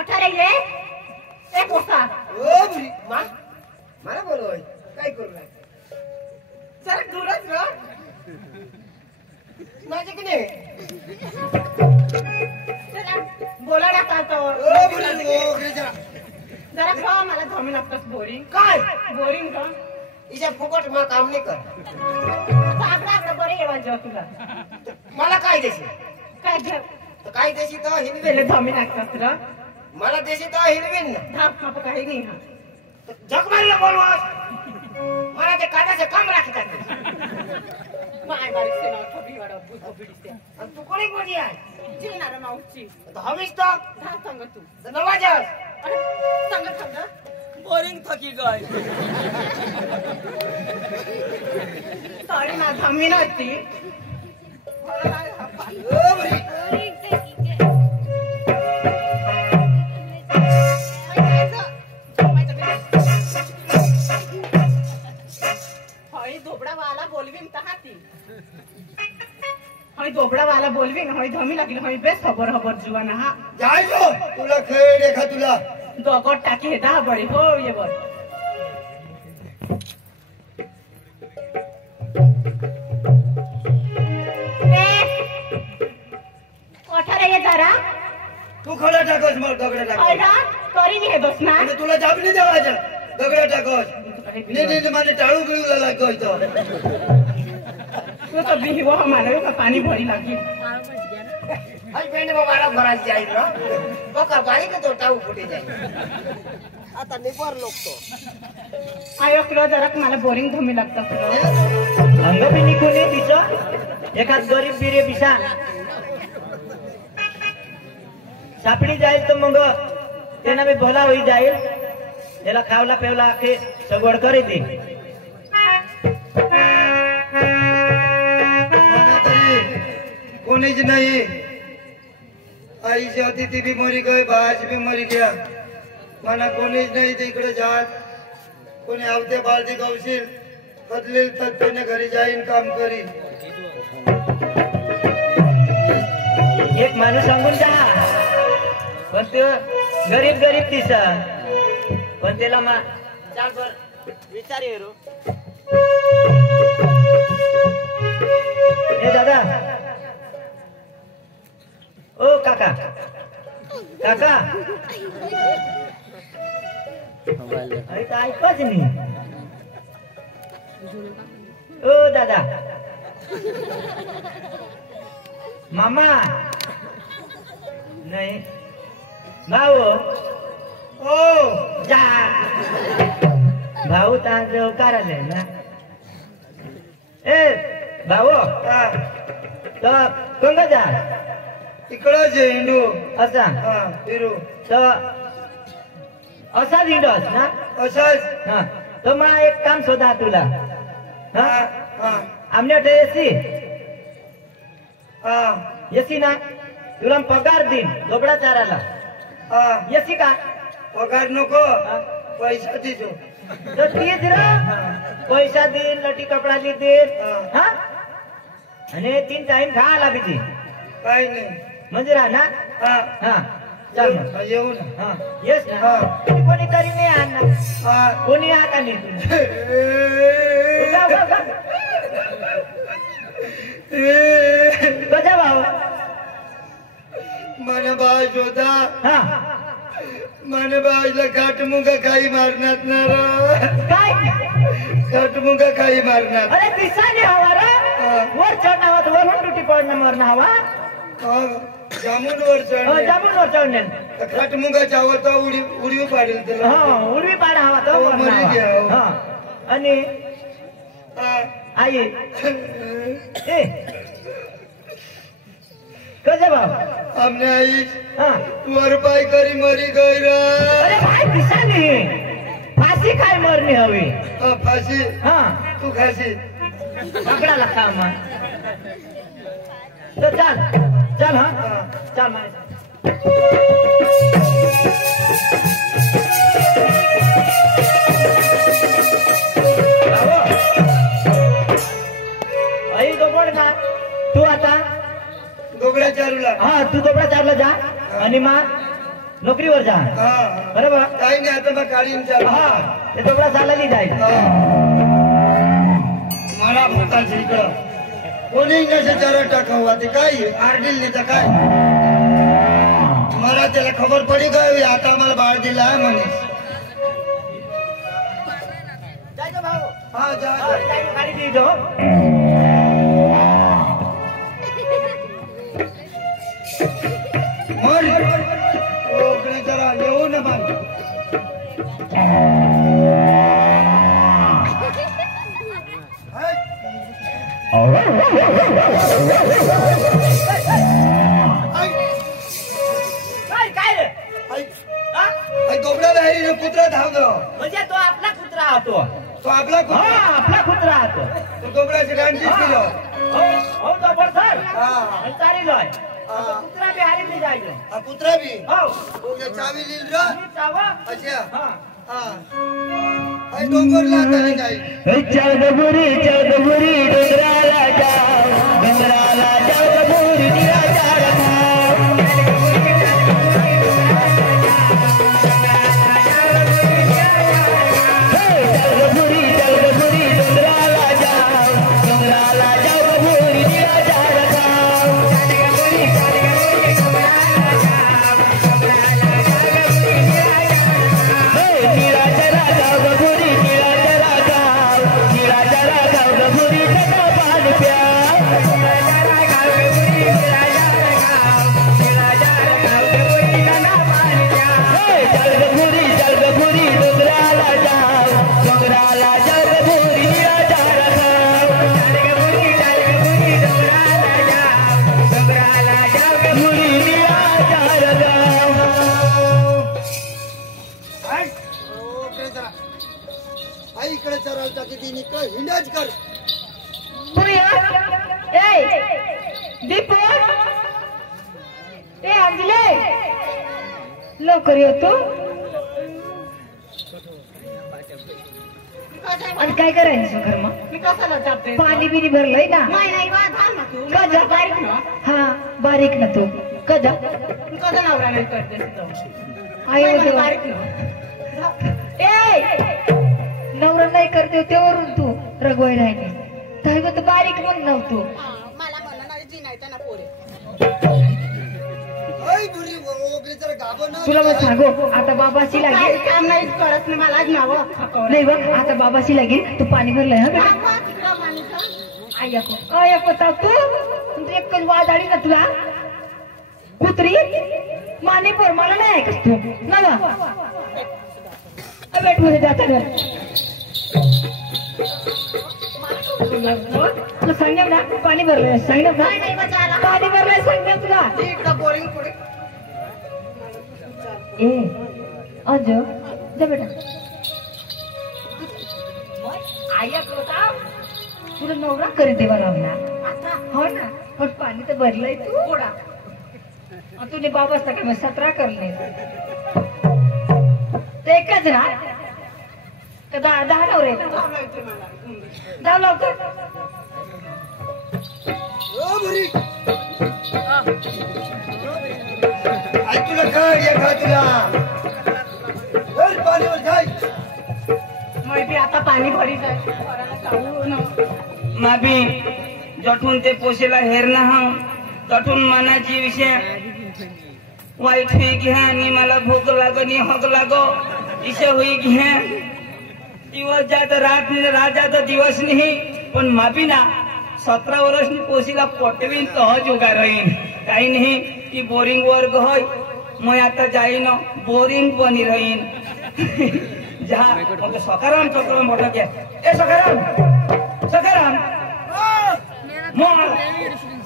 अठारे ये एक ओसा ओ मा मला बोलवय काय करू नाही जरा दूरच ना माझे की नाही चला बोला ना का तो ओ बोल जरा खा मला धमी लागतस बोरिंग काय बोरिंग का इजा फुकट मा काम नाही कर सागरा आपलं बरे येवान जेव तुला मला काय देशी काय घे तर काय देशी तर हिरवी वेले धमी लागतस र मला देशी तर हिरवीन ना धाप खाप काही नाही हा जग मारला बोलवास मला ते काटाचे काम राखतात माय बारीक से ना ठोबी वाडा बुजो बिडीसे आणि तू कोणी कोणी आहे जेनार माऊची तर हवीस तर धाप संग तू तर नवाजस अरे संग थांब बोरिंग थकी गई सॉरी ना धमी नव्हती ओ बरी हई दोबडा वाला बोलवीन तहाती हई दोबडा वाला बोलवीन हई धमी लागली हई बेस खबर खबर जुवाना हा जाय जो तुला खेळ देखा तुला दोगट टाकी हे दहा बडी हो ये बर अठारे ये जरा तू खडा टाकस मग दगडा टाकस अरे करी नाही हे दोस्त ना आणि तुला जाब नाही देवायचं दगडा टाकस नाही नाही माझे टाळू गिळूला लागतो तू तो भी वो हमारे का पानी भरी लागी आज पेंड में मारा भरायची जाईल ना बका बाई का तो टाळू फुटे जाईल आता निपर लोकतो आयो किलो जरा मला बोरिंग धमी लागतं अंग भी निकुने दिस एखाद गरीब बिरे बिसा सापडी जाईल तर मग त्यांना मी भला होई जाईल त्याला खावला पेवला आखे सगवड करी दे कोणीच नाही आईची होती ती बी मरी गई बाळाची बी मरी गया मला कोणीच नाही ते इकडे जात कोणी आवते बालदी गावशील बदलेल तर त्याने घरी जाईन काम करी एक माणूस सांगून जा पण ते गरीब गरीब दिसा पण त्याला मा चाल बर विचार ये रो ए दादा ओ काका काका अरे तर ऐकच नाही ओ दादा मामा नाही भाऊ ओ जा भाऊ तांज करायला ना ए भाऊ तर कंग जा इकडंच आहे हिंदू असा हा फिरू तर असाच हिंडोस ना असंच हा तर मग एक काम शोधा तुला हा हा आमने एसी हा एसी ना तुला पगार देईन दोबडा चाराला हा एसी का पगार नको पैसा देतो तर तीच रा पैसा देईन लटी कपडा देईन हा आणि 3 टाइम खायला बिती काय नाही म्हणजे राहा ना हा हा चल मग हा, येऊ ना हा येस ना हा. कोणी तरी नाही आणणार हा कोणी आता नाही कसा भाऊ મને બાજ હોતા हा મને બાજला काटमुंगा काही मारणार ना काय काटमुंगा काही मारणार अरे दिसाने हवा रे वर चढणं हवा तर वरून तुटी पडणं मरणं हवा जामून वर चढ जामून वर चढणे काटमुंगा चावता उडी उडी पाडेल त्याला हा उडवी पाडा हवा तर हो, वरणं मरी हवा. गया, हो. हा आणि हा. आई ए कसे भाऊ हमने आई हा वर पाय करी मरी गई रा अरे भाई दिसाने फाशी काय मरणी हवी फाशी हा तू खाशी पकडाला काम तर चल चल हा चल माय आई दोबड ना तू आता दोघड्या चारूला हा तू दोबडा चारला जा आणि मा नोकरीवर जा हा बरोबर काही नाही आता मग काढीन चालू हा ते तेवढा चालली जाईल मला भूताची इकडं कोणी नशेच्यावर टाकावं ते काय आरडील नाही तर काय मला त्याला खबर पडी काय आता मला बाळ दिला म्हणे जायचं भाऊ हा जा जायचं गाडी देतो मर ओकडे जरा येऊ ना मग काय रे हा? दोबडा नाही कुत्रा धावतो म्हणजे तो आपला कुत्रा होतो तो आपला हा कुत्रा आपला कुत्रा होतो तो दोबड्याची गांडी केलो हो तो बरसर हा चारी लय हा. कुत्रा बी हारी नाही जायचं हा कुत्रा बी हो ओके चावी लिहिल र मी चावा अच्छा हा हा आई डोंगरला आता नाही जाईल चौदपुरी डोंगराला जाऊ डोंगराला चौदपुरी निराचार चौदपुरी डोंगराला जाऊ डोंगराला चौदपुरी निराचार आई इकडे चरावता किती निकळ हिंडाच कर दीपू ए अंजले लवकर येतो आणि काय करायचं घर मग मी कशाला जाते पाणी बिनी भरलंय ना नाही नाही बा थांब ना तू कजा बारीक ना हा बारीक ना तू कजा तू कसा नवरा नाही करतेस तो आई नाही, होते बारीक ना नवरा नाही करते तेवरून तू रगवाय राहिली तर तू बारीक म्हण नव्हतो मला म्हणणं नाही जी नाही त्यांना पोरे आई बुरी ओगले जरा गाभण तुला मग सांगू आता बाबाशी काही लागेल काम नाही करत नाही मला नाव नाही बघ आता बाबाशी लागेल तू पाणी भरलंय हा बेटा आयको तू एकच वाजाडी ना तुला कुत्री माने पर मला नाही ऐकस तू ना बेट मध्ये जाता घर तुला सांगेल ना पाणी भरलंय सांगितलं नाही नाही बचाला पाणी भरलंय सांगेल तुला इकडं बोरिंग पुढे ए अज जा बेटा तुला नवरा करी देवा लावला हो ना पण पाणी तर भरलंय तू गोडा तुझे बाबा सगळे मग 17 करले ते एकच ना तर 10 नवरे जाऊ लवकर ओ बुरी आई तुला काय या खा तुला वर पाणीवर जाय मग बी आता पाणी भरी जाय माबी जठून ते पोसेला हेरणं हा तठून मनाची विषय वाईट हुई घ्या आणि मला भूक लागणी हक लागो इशे हुई घ्या दिवस जात रात जात दिवस नाही पण माबी ना 17 वर्षनी पोसीला पटवीन तहज उगा रहीन काही नाही ती बोरिंग वर्ग होय मैं आता जाईन बोरिंग बनी रहीन जहा मग सकाराम चक्र मोठा क्या ए सकाराम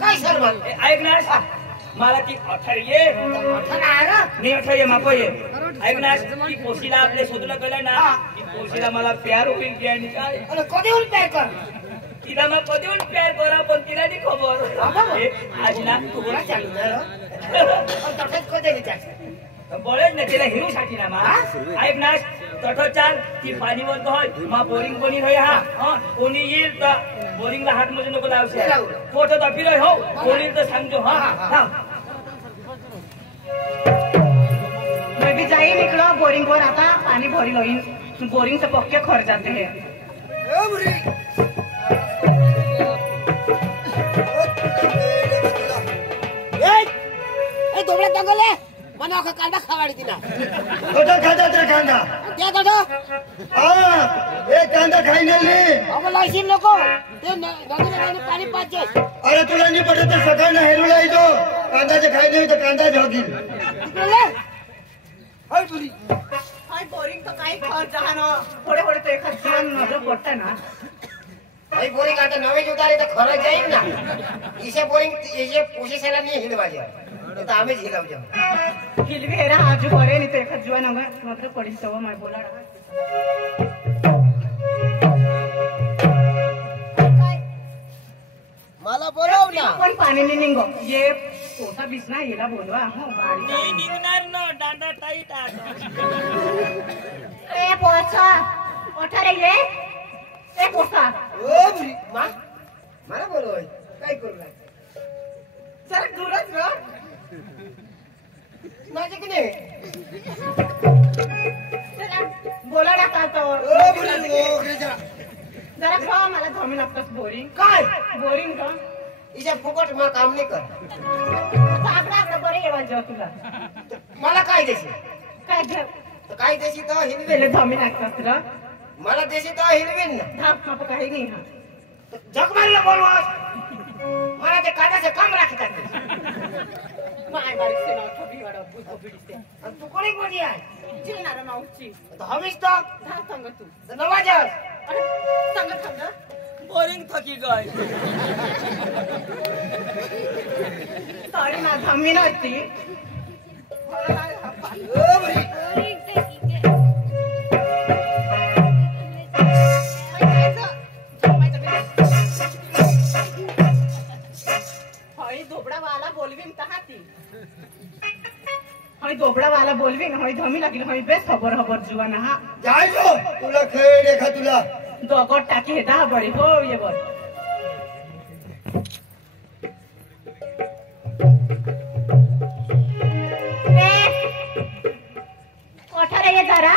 काय सर्व ऐक ना मला ती अठळये मी अठळये माप ये ऐक ना ती पोशीला आपले शोधलं गेलं ना ती पोशीला मला प्यार होईल की आणि काय कधी होऊन काय कर तिला मग कधी होऊन प्यार करा पण तिला नाही खबर आज ना थोडा चालू कधी विचार बळेच ना तिला हिरू साठी ना मा ऐक ना तठो चाल ती पाणीवर होय मा बोरिंग बनी रही हा कोणी येईल तर बोरिंगला हात मध्ये नको लावશે फोटो दाखवी रही हो कोणी तर सांगतो हा बोरिंग वर आता पानी भरी लोइन बोरिंग से पक्के खर जाते हैं ए बुरी ए दोबडा दंगले मना का कांदा खावाडी दिना कटा खाता ते कांदा क्या कठो हां ए कांदा खाई नाही अब लाईन नको ते नदीने पाणी पाजे अरे तुला नाही पडत तर सकाळी हेरूला येतो कांदाचे खाई नाही तर कांदा जॉगिल तिकडे हाय बुरी हाय बोरिंग तो काही खर जहानो थोडे थोडे तो एखाद जीवन नजर पडतं ना भाई बोरिंग आता नवे उतारे तर खरं जाईल ना इसे बोरिंग इसे पोशिशनला नाही हिलवाजे तर आम्हीच हिलाव जाऊ हिलवी हेरा आजू बरे नाही तो एखाद जीवन नजर पडी सव माय बोला मला बोलाव ना पण पाणी नाही निघो ये पोसा बिसना येला बोलवा हो गाडी नाही निघणार ना दादा टाईट आता ए पोसा ओठा रे ये ए पोसा ओ बुरी मा मला बोलव काय करू लागते जरा दूरच रह माझे की नाही बोला ना का तो ओ बुरी मोकळे जा जरा खा मला धमी लागतस बोरिंग काय बोरिंग का इसे फुकट मला काम नाही कर सापडा आपलं बरे येवाल जेव्हा तुला मला काय देशी काय घर तर काय देशी तर हिलवेल पहिले धमी लागतस र मला देशी तर हिलवेल ना धाप माप काही नाही हा जग मारला बोलवा मला ते काढायचं काम राखतात माय बारीक से नाव ठोबी वाडा बुजो बिडीसे आणि तू कोणी कोणी आहे जिनार माऊची तर हवीस तर धाप संग तू तर नवाजस अरे संग थांब बोरिंग थकी गाय सॉरी ना धमी नव्हती ओ बुरी हई दोबडा वाला बोलवीन तहाती हई दोबडा वाला बोलवीन हई धमी लागली हई बेस खबर खबर जुवाना हा जायचो तुला खेळ देखा तुला दोगट टाकी हेता हा बडी हो ये बोल ओठारे ये जरा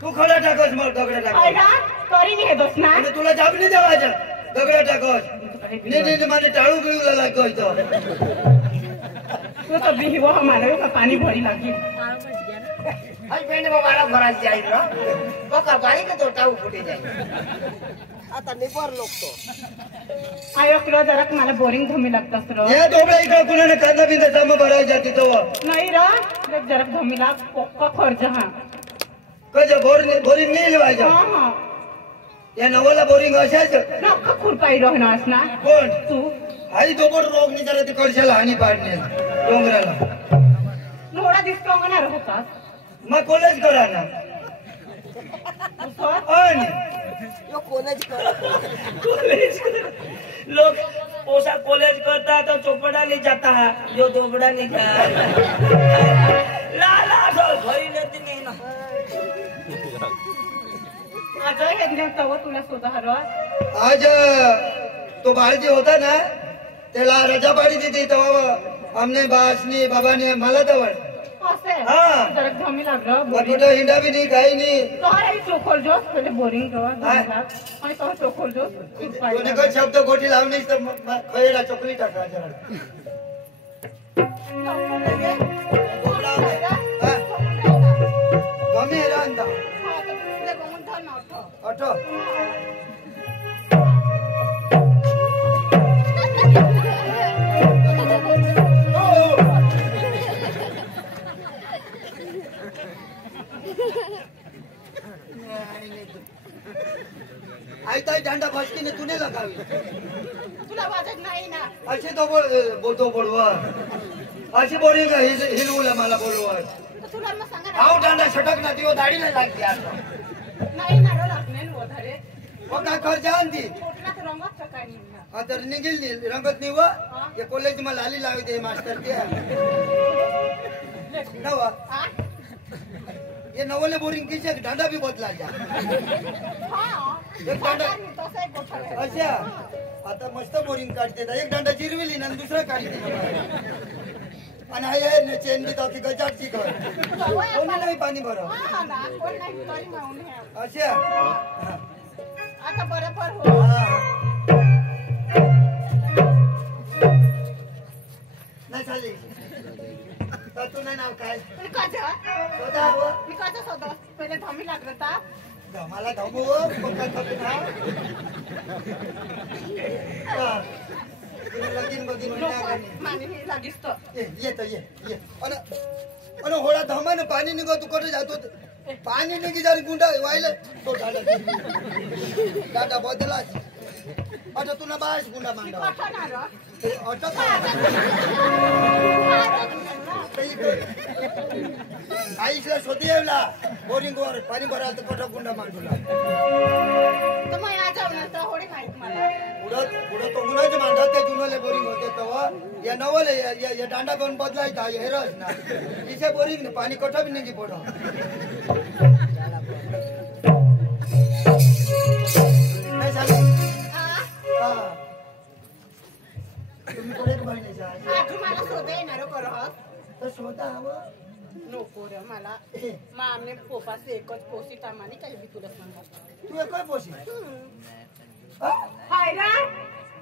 तू खडा टाकस मग दगडा टाकस अरे तरी नाही हे दोस ना आणि तुला जाब नाही देवायचं दगडा टाकस नाही नाही मला टाळू गिळूला लागतो तू तो बिही वो हमारे का पानी भरी लागी आई पेंड बाबा भरायची जाईल ना बघा बारी का तो टाऊ फुटे जाईल आता निपर लोक तो आयो किलो जरा मला बोरिंग धमी लागतस र या दोबळा इकडे कुणाने कांदा बिंदा जमा भरायची जाती तो नाही र जरा धमी लाग पक्का खर्च हा कधी बोरिंग नाही लिवायचं हा हा या नवाला बोरिंग असायचं नक्का खुरपाई रहनास ना कोण तू आई दोबड रोग नाही जरा ते कडशाला हानी पाडणे डोंगराला थोडा दिसतोंगणार होतास मग कॉलेज करा ना आणि यो कोणाची कॉलेज लोग पोसा कॉलेज करता तो चोपड़ा नहीं जाता है जो दोबड़ा नहीं जाता लाला तो भरी लेती नहीं ना आज हे दिन तव तुला स्वतः हरवा आज तो बाळजी होता ना त्याला रजा पाडी दिली तेव्हा आमने बासनी बाबाने मला जवळ असे हा. जरा धमी लागलं मग बोरिंग कुठं हिंडा बी नाही काही नाही तोहरा चोखोल जोस पहिले बोरिंग रवा हा. आणि तोहरा चोखोल जोस खुरपाई कोणी काही शब्द गोटी लावलीस तर खैरा चोकली टाका जरा कमी हेरा अंदा अठो आई ताई दांडा फसकीने तुने लगावी तुला वाजत नाही ना अशी तो बोलतो बोलवा अशी बोरिंग हिरवूला मला बोलवा तर तुला मग सांगा ना आव दांडा छटक ना दिवो दाढी नाही लागते आता नाही ना रो लागणे वधारे मग काय खर्च आणती पोटला तर रंगच काय नाही आता निघेल रंगत नाही व हे कॉलेज मा लाली लावी दे मास्टर ते नवा हा ये नवले बोरिंग किसे दांडा भी बदला जा हा एक दांडा तसं एक गोष्ट आहे. अच्छा आता मस्त बोरिंग काढते एक दांडा जिरविली ना दुसरा काढते आणि आहे चेन बी तो गजाची कर कोणी नाही पाणी भरो अशा आता बरोबर हो नाही चालेल तर तू नाही नाव काय मी काचा स्वतः हवं मी काचा स्वतः पहिले थांबी लागलं ता मला धामू लगीन बगीन माने लागीस तो येतो ये अन होळा धमानं पाणी निघो तू कुठे जातो पाणी निघी जरी गुंडा व्हायला तो डाटा बदलाच आता तुला बास गुंडा मांडा आईला शोधी येवला बोरिंग वर पाणी भरायला तर कुठं गुंडा मांडूला तर मग आज आवडत होडी माहित मला पुढं तो गुन्हाचे मांडत ते जुनले बोरिंग होते तेव्हा या नवले या दांडा पण बदलायचा हेरच ना इथे बोरिंग नाही पाणी कुठं बी नाही पडो नाही झालं हा तुम्ही पुढे बहिणी जा मला शोधा येणार करो तर स्वतः हवं नको रे मला मामने पोपास एकच पोसी टामाने काही बी तुला सांगा तू काय पोशी हाय रा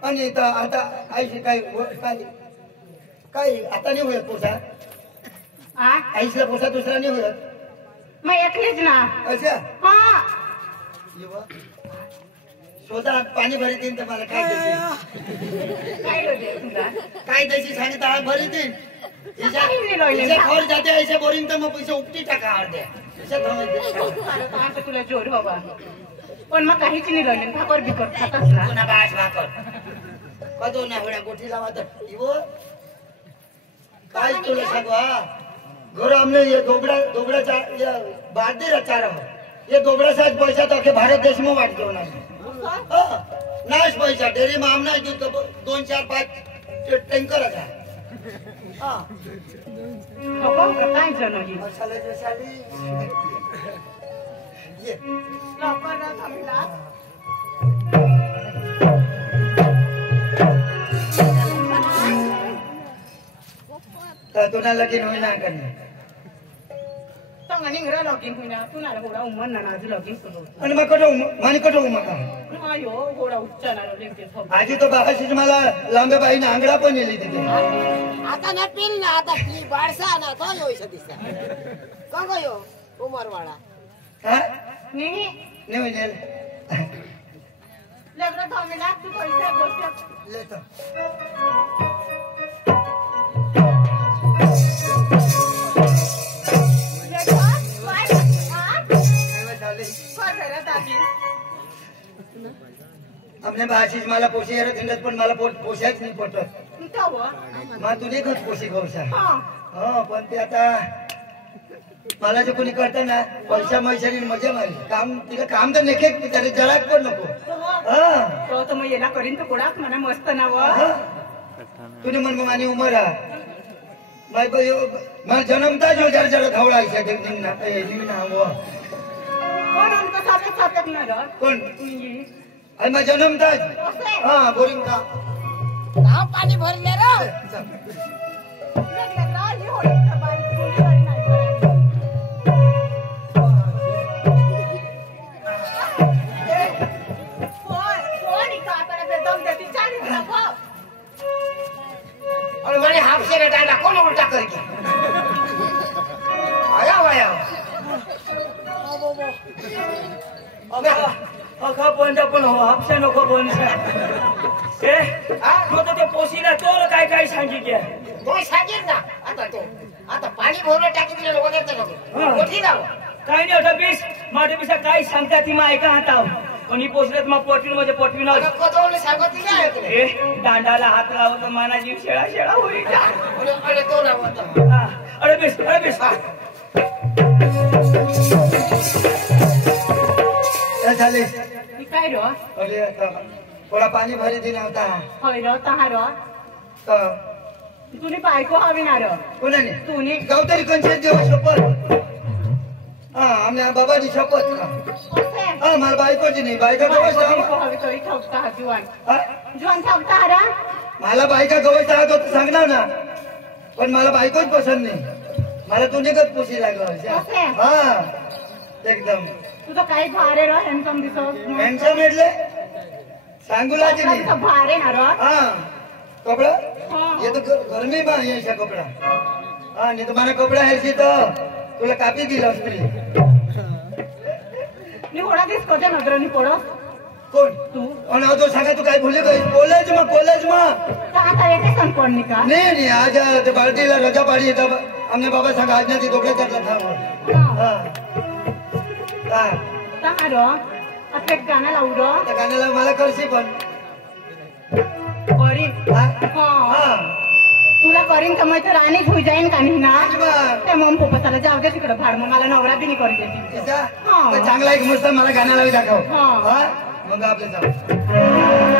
आणि आता आईशी काय काय आता नाही होत पोसा आईशीला पोसा दुसरा नाही होत मग एकलीच ना अच्छा हा स्वतः पाणी भरी देईन तर मला काय देशील काय होते तुला काय देशील सांगितलं आज भरी देईन जाते ऐसे बोरिंग तर मग पैसे उपटी टाका अर्ध्या तुला जोर बाबा पण मग काहीच नाही राहिले भाकर बिकर खातच ना पुन्हा बास भाकर कदो ना होड्या गोठी लावा तर इवो काय तुला सांगू हा घर हमने ये दोबड़ा ये बात दे रहा रहा ये दोबड़ा साथ पैसा तो भारत देश में वाट दो ना नाश पैसा डेरी में हमने जो 2 4 5 टँकर आता काय जण मसाले जसाली ये लवकर थांबला तर तुला लगीन होईना करणे सांगा निघरा लॉगिंग होईना तुला घोडा उमन ना नाजू लॉगिंग सुरू आणि मग कटो मानी कटो मका अयो घोडा उच्चारणार लेके आजी तो बाबाशीच मला लांबे बाईने आंगडा पण नेली तिथे आता ना पिल ना आता पी बारसा ना तो योइसा दिसता का गयो उमरवाडा हा नाही नेऊ नेल लग्न थांबला तू पैसा गोष्ट लेतो हमने बाशीच मला पोशी येत हिंडत पण मला पोशाच नाही पटत मग तुझे खत पोशी गौसा हो पण ते आता मला जे कोणी करतं ना पैसा मैशानी मजा मारी काम तिला काम तर नेके त्याने जळात पण नको हा तो मग येला करीन तर कोणाक म्हणा मस्त नाव तुझे मन मानी उमर मला जन्मता जो जरा जरा धावळायच्या निघना कोण आणि मग जन्मताच हा बोरिंग का पाणी भरले रे और मैंने हाफ से डाला कौन उल्टा करके आया आया अखा पण हापशा नको पण ए मग ते पोशीला तोर काय काय सांगितले तो सांगेल ना आता पाणी भरून टाकी दिलं वगैरे नको मोठी लाव काही नाही होता बीस माझ्या पिसा काय सांगता ती मग ऐका हाताव कोणी पोचलेत मग पोटवी नाव कदवले सांगत नाही ए दांडाला हात लावतो माना जीव शेळा होईल अरे तो लावता अरे बीस काय झाले काय रो अरे आता थोडा पाणी भरी दिला होता होय रो तहा रो तुनी बायको हवी ना रो कोणाने तुनी गावतरी कंचे देव शपथ हा आम्ही बाबाची शपथ का हा मला बायकोची नाही बायका गवस हवी तरी ठेवता जुवान ठेवता रा मला बायका गवस राहत होत सांगणार ना पण मला बायकोच पसंत नाही. मला तू निघत पुशी लागला असं? हा एकदम तुझं काही भारे रो हॅन्डसम दिसत हँडसम એટલે सांगू लागे कपड़ा नहीं तो भारे ना रो. हाँ कपड़ा हाँ. ये तो गर्मी में ये ऐसा कपड़ा हाँ नहीं तो मारा कपड़ा है सी तो तुला कापी दिला असती नी होडा दिस कजा नजरनी पडो कोण तू. आणि तो सांगा तू काय भूली गई कॉलेज में तर आता वेकेशन पडली का. नहीं आज ते बाल्टीला रजा पाडी तब हमने बाबा सांगा आज ना ती दोघे त्यातला थांब हा. हाँ तर रो आता एक गाणं लावू रो. त्या गाण्याला मला करशी पण करीन. हाँ हा. हाँ तुला करीन तर मग तर राणीच होई जाईन का नाही ना. अजिबात. ते मग पप्पाला जाऊ दे तिकडे फाड मग मला नवरा बी नाही करू देते. ऐसा? हाँ. तो चांगला एक मस्त मला गाणं लावी दाखव हाँ. हाँ मग आपले जाऊ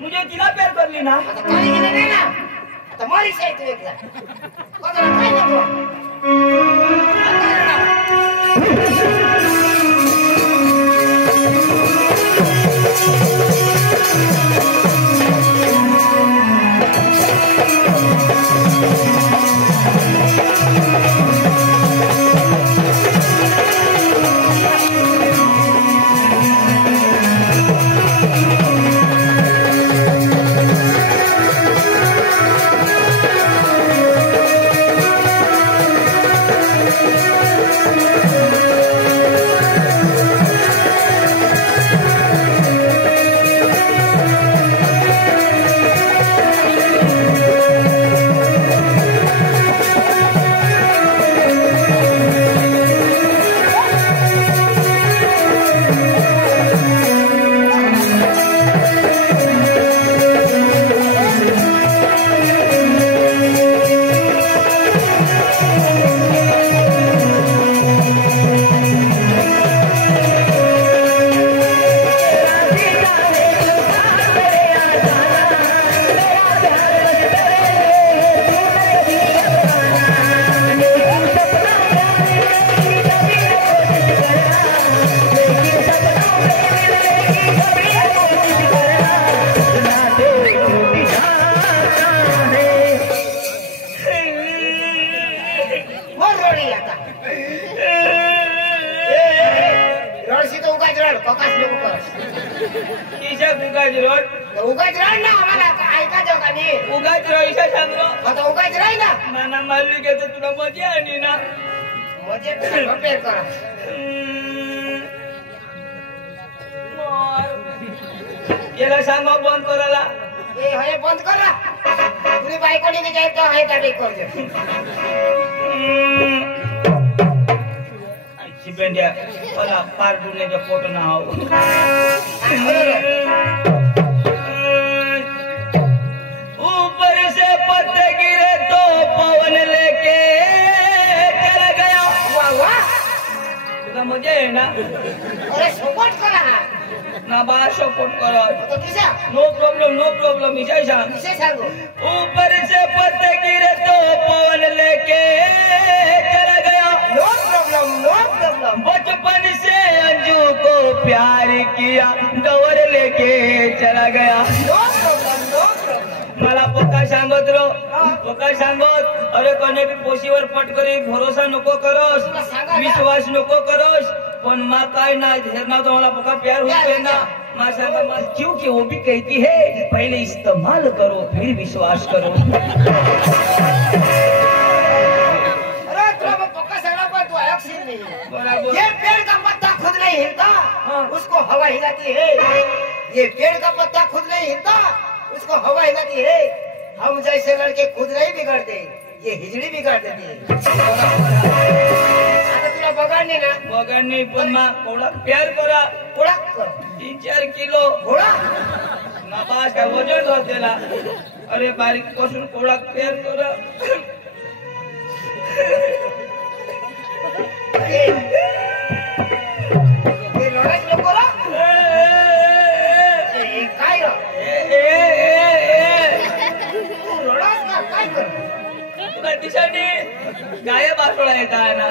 मुझे तिला प्यार करली ना आता काही गेलं नाही ना आता मरीच आहे तू एकदा कोणाला काय नको उगाच राहील ना आम्हाला ऐका जगाने उगाच राहायचा सांगलो आता उगाच राहील ना नाना मारली घेतो तुला मजा आली ना मजे कंपेअर करा याला सांगा बंद करायला ए हे बंद करा तुम्ही बायकोनी जाय तो आहे का नाही करते बेंड्या मला पार डुलण्याच्या पोट ना हो ऊपर से पत्ते गिरे तो पवन लेके चला गया वाह वाह तुला मजा आहे ना अरे सपोर्ट करा ना बा सपोर्ट करत तो किसा नो प्रॉब्लेम विषय सांग विषय सांगू ऊपर से पत्ते गिरे तो पवन लेके चला गया नो प्रॉब्लम बचपन से अंजू को प्यार किया डोर लेके चला गया नो प्रॉब्लम मला पक्का सांगत अरे कोणी बी पोशीवर पटकरी भरोसा नको करस विश्वास नको करस पण माँ काय ना हेरना तो मला पक्का प्यार होते ना माँ सांगा माँ क्योंकि वो भी कहती है पहले इस्तेमाल करो फिर विश्वास करो अरे तुला पक्का सांगा पण तू ऐकशील नाही बराबर ये पेड़ का पत्ता खुद नहीं हिलता उसको हवा हिलाती है ये पेड़ का पत्ता खुद नहीं हिलता उसको हवा हिलाती है हम जैसे लड़के खुद नहीं बिगड़ते ये हिजड़ी बिगाड़ देती है आता तुला बघाडणे ना बघांनी पण माँ थोडा प्यार करा घोडा कर 3-4 किलो घोडा ना बास काय वजन होतेला अरे बारीक पासून थोडा प्यार करा हे रडाच नको रा हे काय रा तू रडाच ना काय कर तुला दिशाने गाय बासोळा येता ना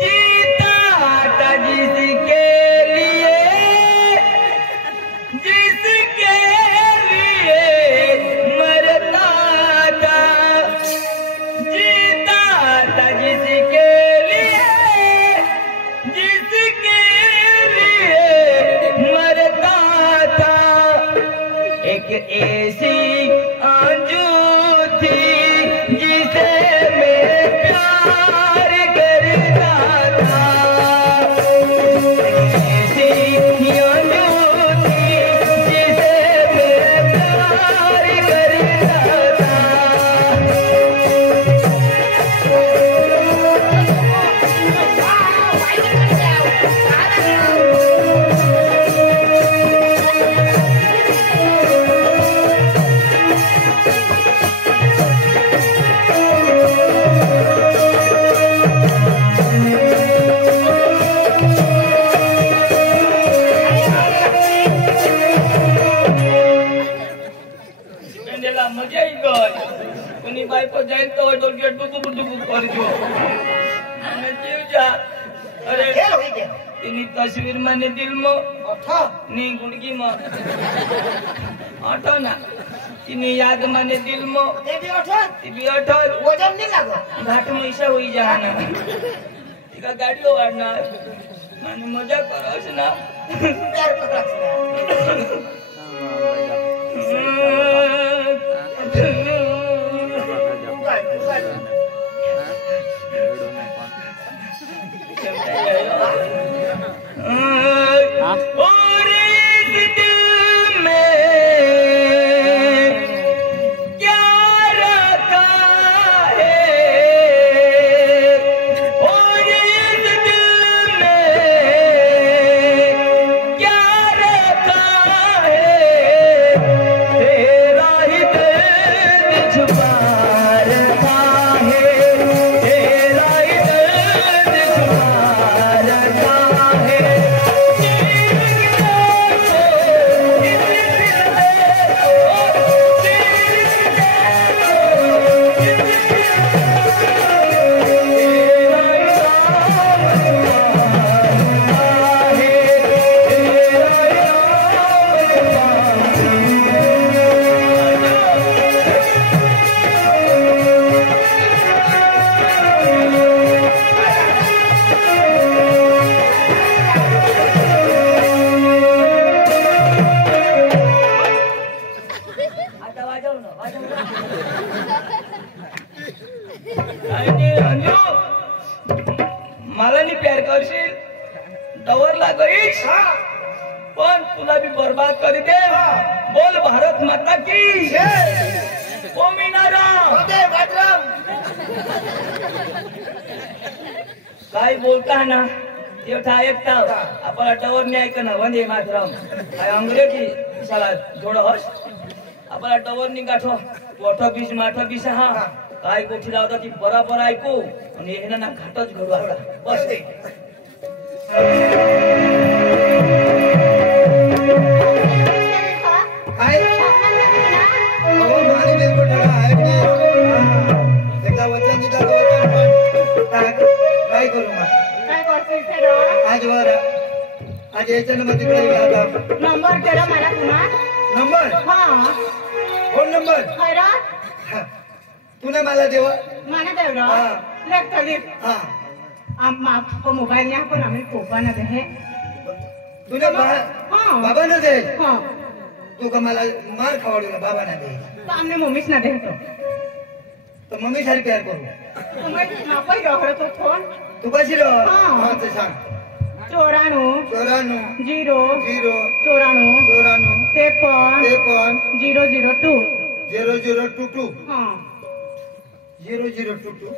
जीता था जिसके लिए मरता था जीता था जिसके लिए मरता था एक ऐसी आंजू थी जिसे मैं प्यार करता था ऐसी आंजू थी जिसे मैं प्यार करता था पेंडेला मजा ही गय कोणी बायको जाईल तो डोक्यात डुबुक करजो અને જીવજા અરે खेळ होई दे તેની તસવીર મને દિલમાં ઓઠો ની ગુણગીમાં આઠો ના તેની યાદ મને દિલમાં ते बी ओठो ती बी अठल वजन नाही लागो घाटમાં ईशा होई जाना तिका गाडीઓ वाढणार आणि मजा करस ना प्यार कराच और इस दिल में क्या रखा है और इस दिल में क्या रखा है तेरा ही दर्द छुपा रखा है तेरा ही दर्द छुपा रखा है आता वाजव ना आणि अंजू मला नी प्यार करशील दवरला गईस पण तुला बी बर्बाद करी दे बोल भारत माता की ओ मीनारा होते मातरम काय बोलता है ना ते था ऐकता आपला टवर नाही ऐक ना वंदे मातरम काय अंग्रेजी साला थोडं हर्ष आपला टवर नि गाठो मोठो बीस माठो बीस हा काय गोष्टी लावता ती बराबर ऐकू आणि हे ना घाटच घडू आता बस ते काय अहो माने बिलकुल ठेवा आहे की नाही एकदा वचन दिलं तर वचन पण काय करू मग काय करतोय फेरो आज वर आज याच्या नंबर तिकडे गेला आता नंबर तेरा मला पुन्हा नंबर हा फोन नंबर खैरा तुने मला देवा माने तेवढं हा. लेफ्ट लिफ्ट हा आपको मोबाइल ने आपण आम्ही कोपा ना दे तुने हा. बाबा न दे हा तू का मला मार खावाडू ना बाबा ना दे तो आमने मम्मीच ना दे तो मम्मी सारी प्यार करू तुम्ही नापाई रखलो तो फोन तू कशी रो हा. हा ते सांग 94 94 0 0 94 94 53 53 002 0022 हा 0022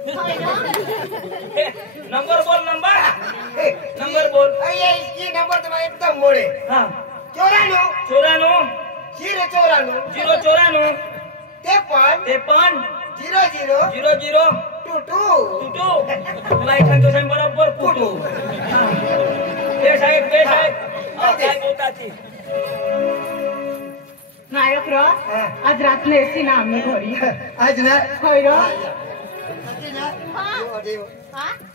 नंबर बोल नंबर बोल अरे इसकी नंबर तुम्हारा एकदम मोड़े हा 94 94 0 094 53 53 00 00 22 टू तुला एखाद दिवस बरोबर कुटू बेश आहे काय बोलता ती नायक र हा. आज रात्री येसी ना आम्ही घरी आज ना खैर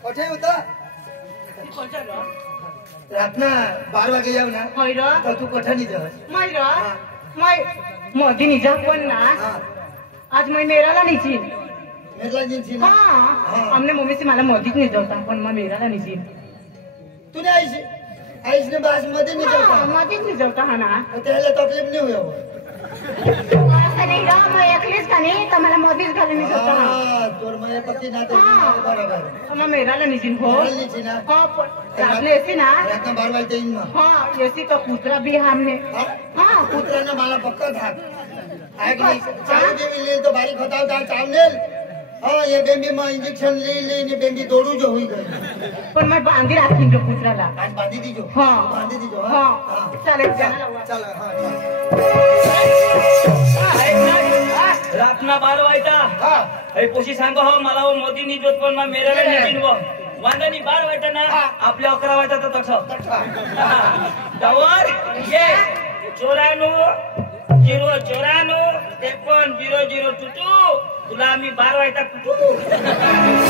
कोठे होता रातना 12 वागे जाऊ ना खैर तर तू कोठा नहीं जास मैर मै मोदी निजा पण ना हा आज मैं मेराला निची मेला जिंसी हा ना हमने मम्मी से मला मोदीच निजवता पण मग मेराला निची तूने आईस ने बास मध्ये नहीं जाता मोदीच निजवता हा ना त्याला तकलीफ नहीं हुआ असं नाही ग मग एकलीच का नाही तर मला मोदीच घालून निजवता हा हाँ तोर मैं पति ना तो हाँ. बराबर मग मेराला निजीन हो मेला जिंसी ना हा पण रात्री येसी ना रातना 12 वागे इन में हा येसी तो कुत्रा भी हमने हा पुत्रांना मला पक्का था ऐक नाही चालू देवी ले तो बारीक होता होता चावनेल हाँ ये बेबी माँ इंजेक्शन ले ने बेबी दौड़ू जो हुई गई पण मैं बांधी राखीन जो कुत्राला आज बांधी दीजो हाँ. बांधी दीजो हा चालेल चला चल हाँ रातना 12 वाजता हाँ हे पोशी सांग हो मला हो मोदी नि जोत पण मग मेरा निघीन वो वांदानी 12 वाजता ना आपल्या 11 वाजता तर तसं डावर ये 94 0 53 0022 तुला आम्ही 12 वाजता कुठू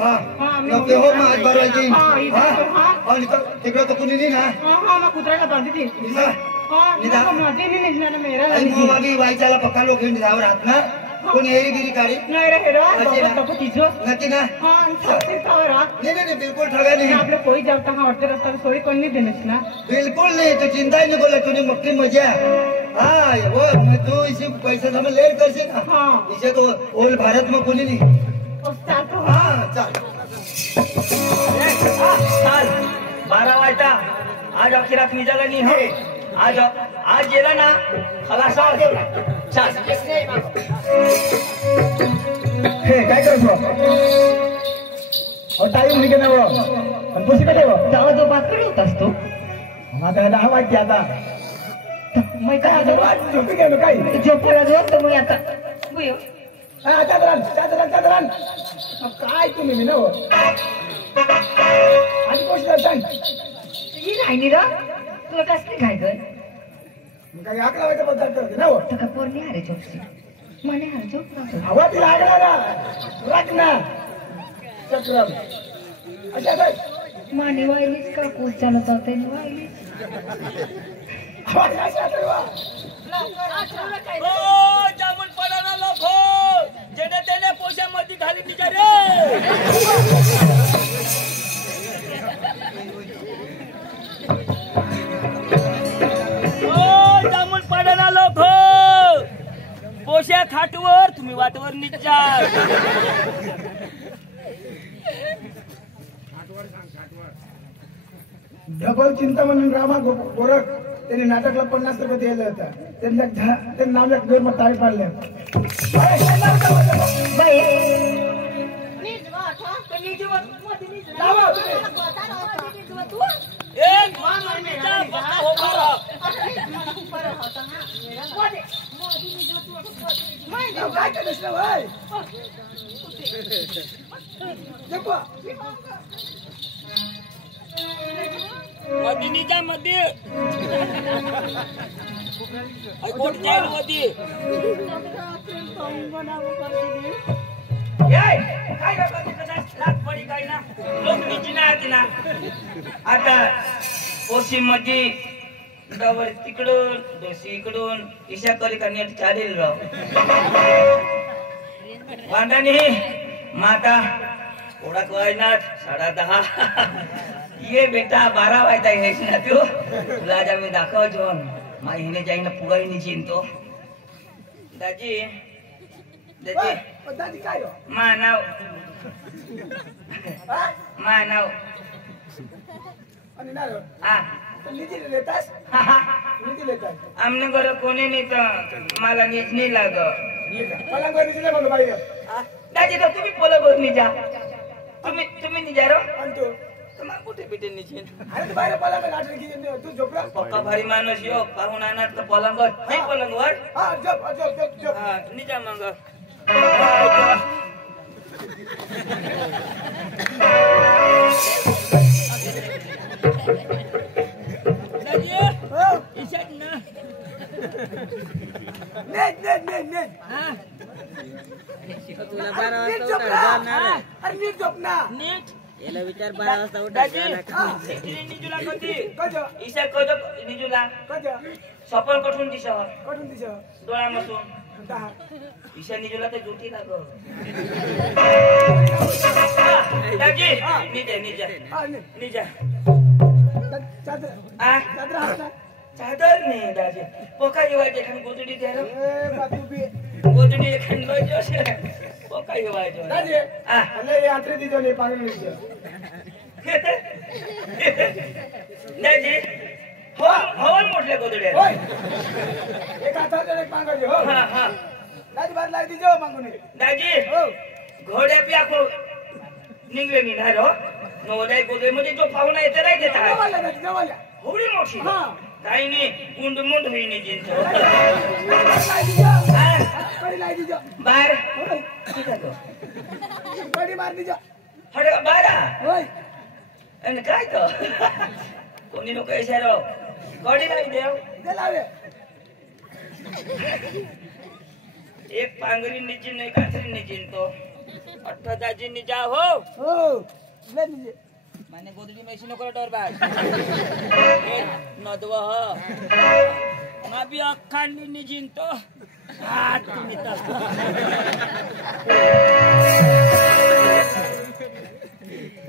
हा मी नको हो मग आज भरवायची हा, इथे तो, हा. आणि तिकडं तर कुणी नाही ना मग कुत्र्याला बांधी ती निसा निदा माझी नाही निघणार मेरा आणि मग आम्ही वाईच्याला पक्का लोक हिंड जावर राहत ना कोणी एरीगिरी काढी नाही रे हेरो अशी ना? बाबा तिजो नक्की ना नाही बिलकुल ठगा नाही आपले कोई जेवता हा वाटते रस्त्यावर सोयी कोणी नाही देणेस ना बिलकुल नाही तू चिंता ही नाही बोला तुझी मक्की मजा हा वो तू इसे पैसे जमा लेट करशील ना हाँ. इसे तो ओल भारत में कोणी नाही चालतो हा चाल चाल 12 वाजता आज अखेरात निघाला नाही हो आज गेला ना खलास चाल हे काय करतो टाईम निघे ना पण पुसी कडे तेव्हा जो बात कडे होतास तो आता 10 वाजते आता मग काय झोपी गेलो काय झोपूला जो तर मग आता बुयो चादरान काय तुम्ही ना आणि गोष्ट सांग ही राहिली र तुला कसली काय कर काय आकडा वाजता बदल करते ना तका पोरणी हारे झोपशी मने हार झोप आवाज लागला ना राख ना चक्रम अच्छा काय माने वाहिलीच का पूस चालत होते वाहिलीच आवाज असा तर जामून पडायला लोक हो जेने तेने पोशामध्ये घाली तिच्या रे जामून पडायला लोक हो पोशा खाटवर तुम्ही वाटवर निघा डबल चिंता म्हणून रामा गोरख त्यांनी नाटकला 50 रुपये दिले होता त्यांच्या नाव एक दोन ताळी पाडले काय केलंस ना भाई मदिनीच्या मध्ये कोट जाईल मध्ये काय पडी काय ना लोक निघणार ना आता ओशी मध्ये डबल तिकडून डोशी इकडून ईशा करी का नेट चालेल राव वांडानी माता ओळख वाजनात 10:30 ये बेटा 12 वाजता येस ना तू तुला आज आम्ही दाखवतो मा हिने जाईन पुगाई नि चिंतो दाजी दाजी दादी काय मानव आणि ना हा निधी लेतास निधी लेतास आमने घर कोणी नाही तर मला नीट नाही लाग मला घरी दिले मग बाई दाजी तर तुम्ही पोला बोल निजा तुम्ही निजा रो आणि तू तुम्हाला कुठे भेटे निजे अरे तू बाहेर पळा मी आठवण की तू झोपला पक्का भारी माणूस यो पाहून आणत तर पलंगवर नाही पलंगवर हा झोप हा निजा मग दाजी इशात ना नेट तुला 12 वाजता उठायला अरे नीट झोप ना नीट याला विचार 12 वाजता दाजी उठायला निजुला कधी कजो ईशा कधी निजुला कजो सफल कठून दिशा कटून दिसो डोळा मसून दहा ईशा निजुला तर जुटी लाग दाजी निजा हा नीट निजा चादर आ चादर हात ना चादर नाही दाजी पोका येवायचे एखादी गोदडी द्या रे ए बाबू बी गोदडी एखादी लोजो पोका येवायचे दादी आ अरे यात्रे दिजो नाही पागल दिजो दाजी हवन मोठल्या गोदड्या होय एक हातात एक मागायचे हो हा हा दादी बाहेर लाग दिजो मागून दाजी हो घोड्या बी आखो निघले निघाल हो नवल्या गोदडीमध्ये जो पाहुणा येते नाही देता जवाला दादी जवाला होडी मोठी हा काही नाही कुंड मुंड होईने जिंतो लाई दिजो कडी लाई दिजो बाहेर होय कडी मार दिजो हडे बारा होय आणि काय तो कोणी लोक इशारो गडी नाही देव दे लावे एक पांगरी निचिन नाही कासरी निचिन तो अठ्ठा दाजी निजा हो हो ले निजे माने गोदडी मेशी नको डर बाय नदव ह माबी अख्खांनी निजिन तो हात तुम्ही तर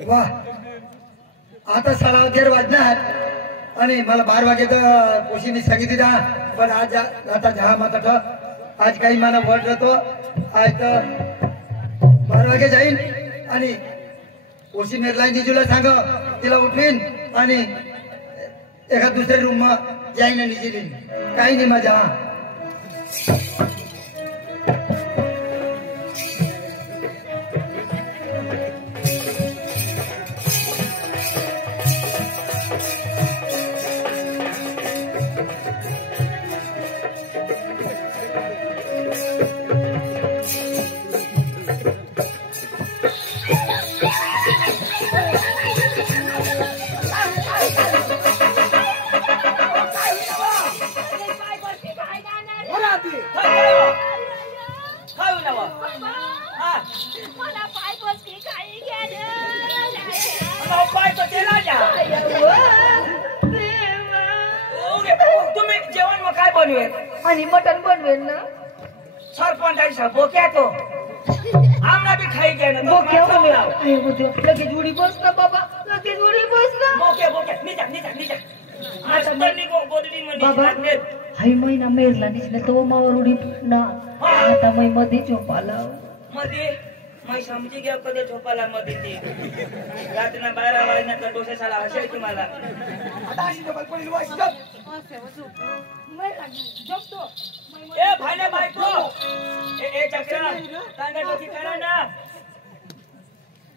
वा आता 11:30 वाजणार आणि मला 12 वाजे तर पोशीने सांगितली ना पण आज आता जहा माता आज काही मला वड राहतो आज तर 12 वाजे जाईन आणि पोशी मेरला निजूला सांग तिला उठवीन आणि एका दुसऱ्या रूम मा जाईन निजीली काही नाही माझ्या तुम्ही जेवण मग काय बनवेल आणि मटण बनवेल ना सरपंचाचा बोक्या तो आमना भी खाई गया ना बोक्या लगेच उडी बस ना बाबा लगेच उडी बस ना बोक्या बोक्या निजा निजा निजा आता तनी को गोदडी मध्ये बाबा हाय महिना मेरला निसले तो मावर उडी ना आता मै मध्ये झोपाला मध्ये मैं समझी गया कधी झोपाला मध्ये ते रातना 12 वाजण्याचा डोसे साला हसेल की मला आता अशी डबल पडली वास ए भाईला बायको ए चक्रा तांगा डोकी करा ना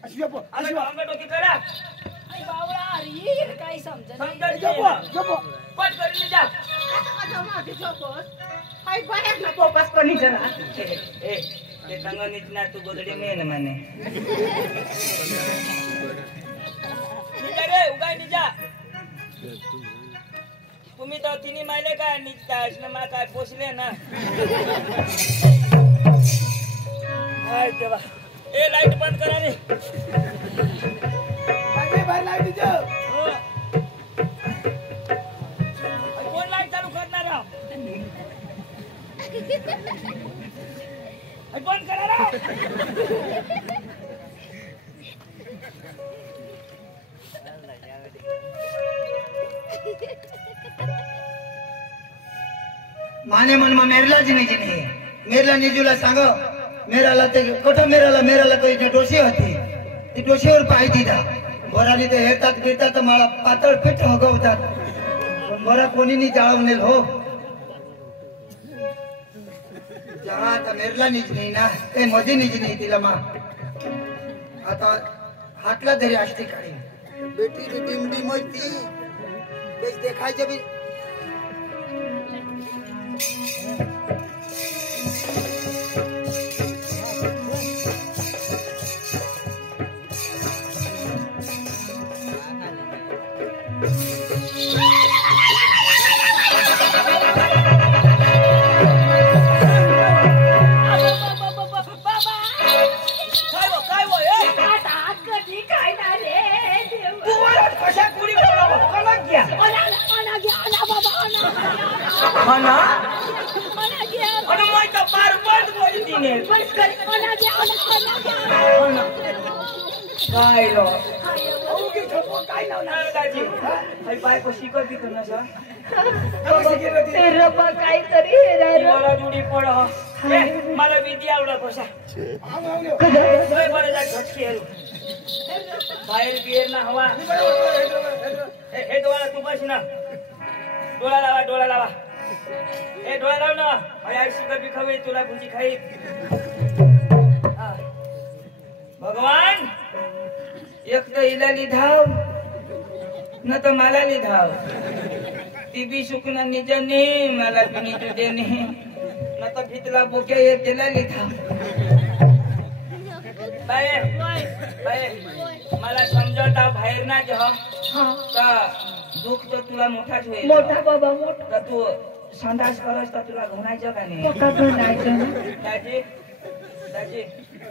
अशी जप अशी तांगा डोकी करा आई बावळा अरे काय समजत समजा जप जप पट करून जा हाय बाहेर ना पोपास कोणी जरा ए ते तांगा नितना तू गोदडी में ना माने निजा रे उगाय निजा तुम्ही तर तिन्ही मायले काय निघता असलं मा काय पोचले ना हाय देवा ए लाईट बंद करा रे बाहेर लाईट दे हो कोण लाईट चालू करणार आहे बंद करा रे माने मन में मेरला जी नहीं मेरला निजूला सांग मेराला ते कोठा मेराला कोई डोशी होती ती डोशीवर पाय दिला बराली ते हेरतात बिरतात मला पातळ पीठ हगवतात बरा कोणी जाळवनेल हो जहा आता मेरला निज नाही ना ते मध्ये निज नाही तिला मा आता हातला तरी असते काढी बेटी टिमडी मस्ती बेच देखायचे बी मला विधी आवडा कशा बाहेर बिहेर ना हवा हे डोळा तू बस ना डोळा लावा हे डोळा लाव ना आई शिकत बी खावी तुला भुजी खाई भगवान एक तर हिला लिधाव न तर मला लिधाव ती बी सुकना निजाने मला बी निजू देणे न तर भितला बोक्या ये तिला लिधाव बाहेर मला समजवता बाहेर ना जेव्हा का दुःख तर तुला मोठाच होईल मोठा बाबा मोठा तर तू संडास करस तर तुला घुणायचं का नाही मोठा बनायचं दाजी दाजी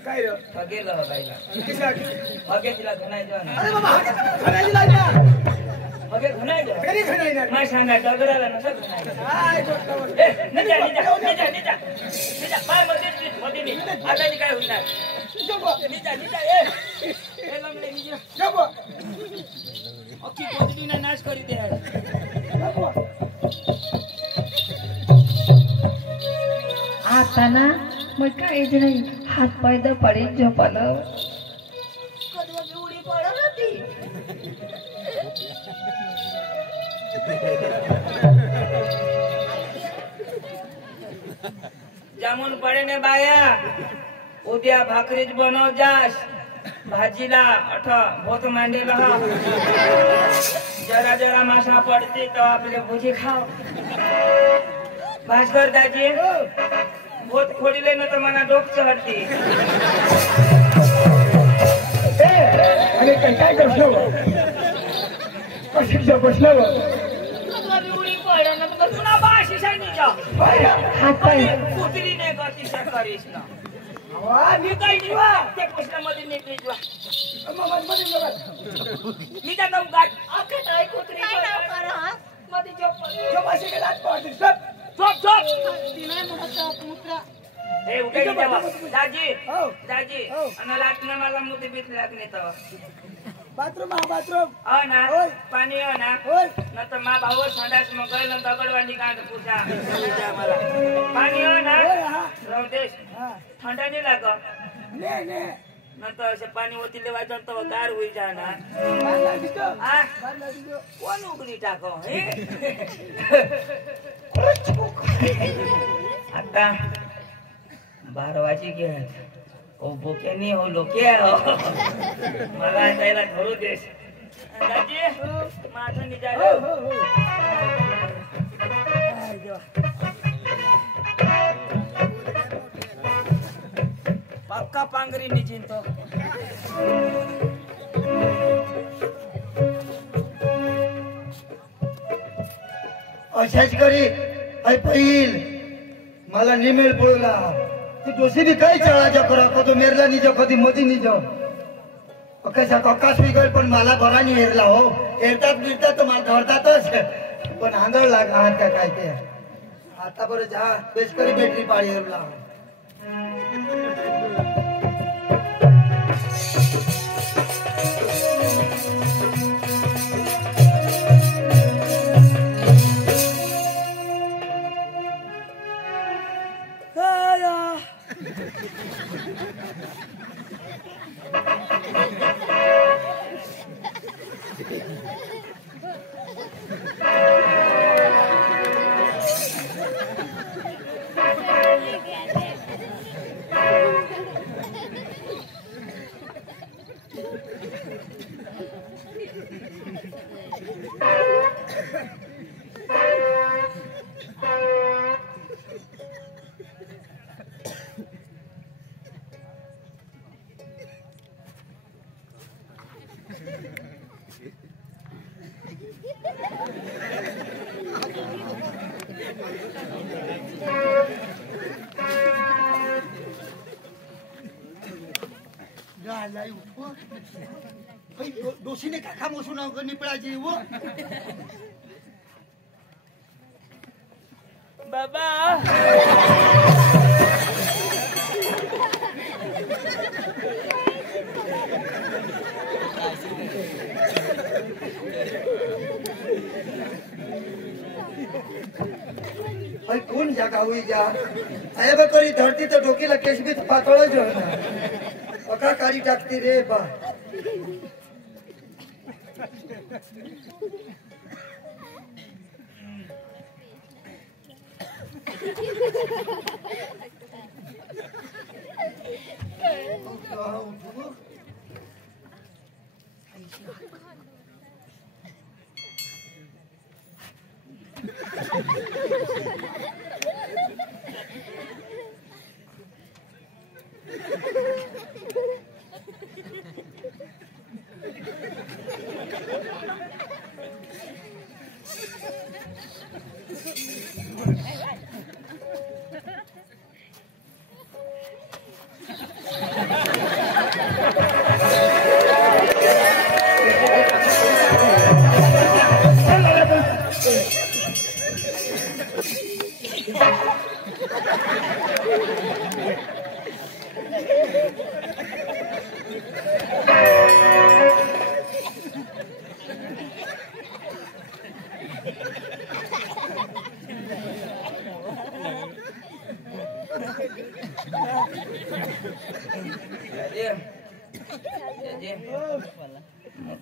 काय रे हगेल हगायला किसाठी हगे तिला घणायचं अरे बाबा खणायची लागला हगे घणायचं कधी खणायणार माय सांगा डगराला नसं घणायचं काय गोष्ट ए निजा पाय मध्ये मी आता काय होणार निजा ए लंगडे निजा जबो अख्खी कोथळीना नाश करी दे आता ना मग काहीच नाही हात पाय द पडी झोपालं कदवा उडी पडत होती जामून पडे ने बाया उद्या भाकरीच बनव जास भाजीला भोत मांडेला जरा जरा मासा पडते तो आपले भुजी खाओ भास्कर दाजी भोत खोडीले ना तर मला डोक चढते अरे काय करतो कशी बसलो उडी पडे ना तर तुला बाशी सांगितलं हात पाय कुत्री नाही गती करीस ना वा मी काय जीवा त्या प्रश्नामध्ये नीट जीवा मी त्या गाठ आखे काय कुत्री काय नाव करा मध्ये जो पाशी के लात पडते सब झोप ए उठे की जावा दाजी हो. दाजी हो. आणि रात्री मला मुठी बीत लागली तर बाथरूम बाथरूम हो ना होय. पाणी हो ना होय न तर मा भाऊ संडास मग गैल दगडवांडी काढ पुसा मला पाणी हो ना होय हा रवदेश हा थंडा नाही लाग ने ने नंतर असे पाणी ओतीले वाजन तर गार होई जाणार बाला दिसतो आ बाला दिसतो कोण उघडी टाको हे आता 12 वाजी घे ओ बोक्यानी हो लोके हो मला जायला धरू देस दाजी माझं निजाय हो हो हो आई देवा पक्का पांगरी निजिन तो अशाच करी आई पहिल मला निमेल पडला ती दोषी भी काही चळाच्या करा कधी मेरला निज कधी मधी निज कशा ककास बिगड पण मला बरा नाही हेरला हो हेरतात बिरतात तर मला धरतातच पण आंधळ लागा हात का काय ते आता बरं जा बेस करी बॅटरी पाळी हेरला दोषीने काका मोसून निपळायची व बाबा कोण जागा हुई जा आया बा करी धरती तर डोकीला केस बी पातळच होणार अका काढी टाकते रे बा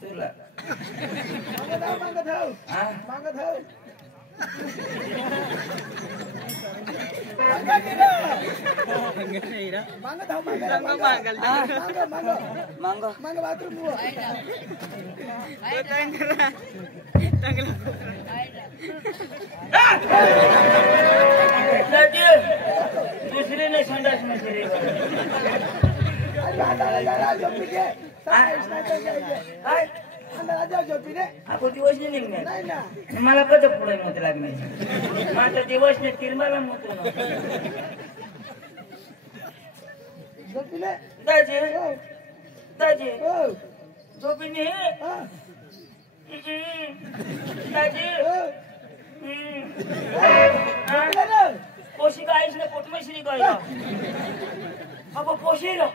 तुला मागत हाव हा? मागत हाव मागत हाव मांग माग बाथरूम दुसरी नाही संडास नसरी आपण दिवस नाही निघणार मला कसं पुढे मत लागणार माझा दिवस नाही तिरमाला मत दाजी दाजी झोपीने दाजी पोशी का आईस ना पोटमेश्री गयो अब पोशी लो